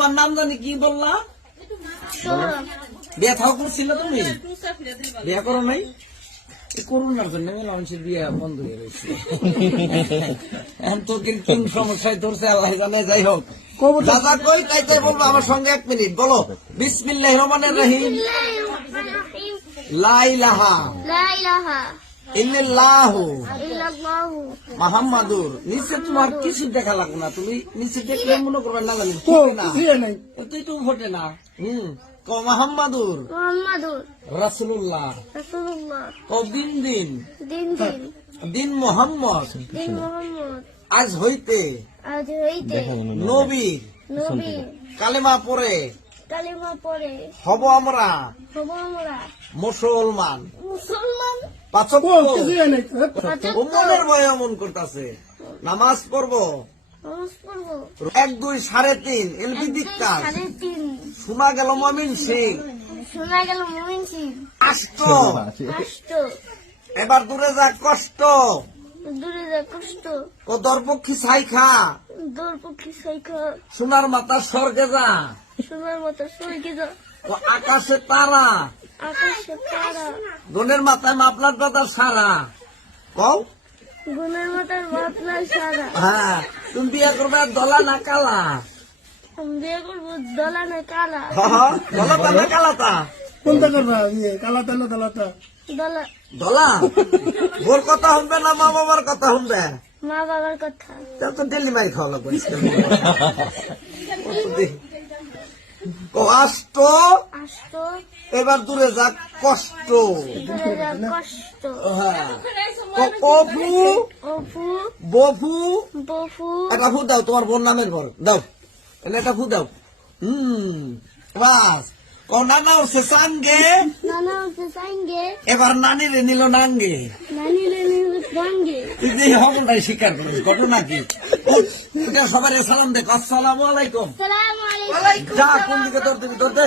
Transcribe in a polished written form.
তোমার নাম জানি কি বললা? সৌরভ। বিয়া থাও করছিল তুমি? বিয়া করো নাই? এই করোনার জন্য মানুষের বিয়ে বন্ধ হয়ে রয়েছে। এখন তো কিন্তু সমস্যায় ধরছে আল্লাহ জানে। যাই হোক, যা যা কই তাই তাই বলবো। আমার সঙ্গে 1 মিনিট বলো। বিসমিল্লাহির রহমানির রহিম। বিসমিল্লাহির-রহমানির-রহিম। লা ইলাহা লা ইলাহা ইল্লাল্লাহু ইল্লাল্লাহু মুহাম্মাদুর। নিচে তোমার কিছু দেখা লাগবে না, তুমি নিচে দেখলে মনে করবে না জানি তুই তো ফোটে না। ক মুহাম্মাদুর মুহাম্মাদুর রাসূলুল্লাহ। রাসূলুল্লাহ। ক দিন দিন দিন দিন দিন মুহাম্মদ দিন মুহাম্মদ আজ হইতে আজ হইতে নবীর নবী কালেমা পড়ে কালিমা পড়ে হব আমরা হব আমরা মুসলমান। মুসলমান। পাচক পাঁচক মনের ভয়ে এমন করতেছে। নামাজ পড়বো নামাজ পড়বো 1 2 3.5 এলবি দিক্কার। 3:30 শোনা গেল মমিন সিং শোনা গেল মুমিন সিং আষ্ট। রাষ্ট্র এবার দূরে যা কষ্ট দূরে যা কষ্ট ও দরপক্ষী সাইখা দূরপক্ষী সাইখা সোনার মাথা স্বর্গে যা সোনার মতো স্বর্গে যা ও আকাশে তারা আকাশে তারা গনের মাথায় মাপলার কথা সারা। কও গুণের মাতার মাতলার সারা। হ্যাঁ, তুমি বিয়ে করবে দলা না কালা? আমি বিয়ে করবো দলা না কালা। দলাতা না কালাতা? কোনটা করবা? কালাতা না দালাতা? দলা দলা। ওর কথা শুনবে না মা বাবার কথা শুনবে? মা বাবার কথা। তা তো ডেলি মাই খাওয়া লাগবে। কষ্ট আষ্ট এবার দূরে যাক কষ্ট। দূরে যা কষ্ট হ্যাঁ, অপু অপু বফু। বফু একটা ফু দাও, তোমার বোন নামের পর দাও। এলে একটা ফু দাও। বাস। ও নানা উঠছে সাঙ্গে, নানা উঠে সাইঙ্গে এবার নানি রে নিল নাঙ্গে। নানি লেনে গাঙ্গে। তুই যে হবনটাই স্বীকার করিস, ঘটনা কি? এটা সবাই সালাম দেখ। আসসালামু আলাইকুম। সালাম আলাইকুম। যা কোন দিকে তোর দিবি তোর দে।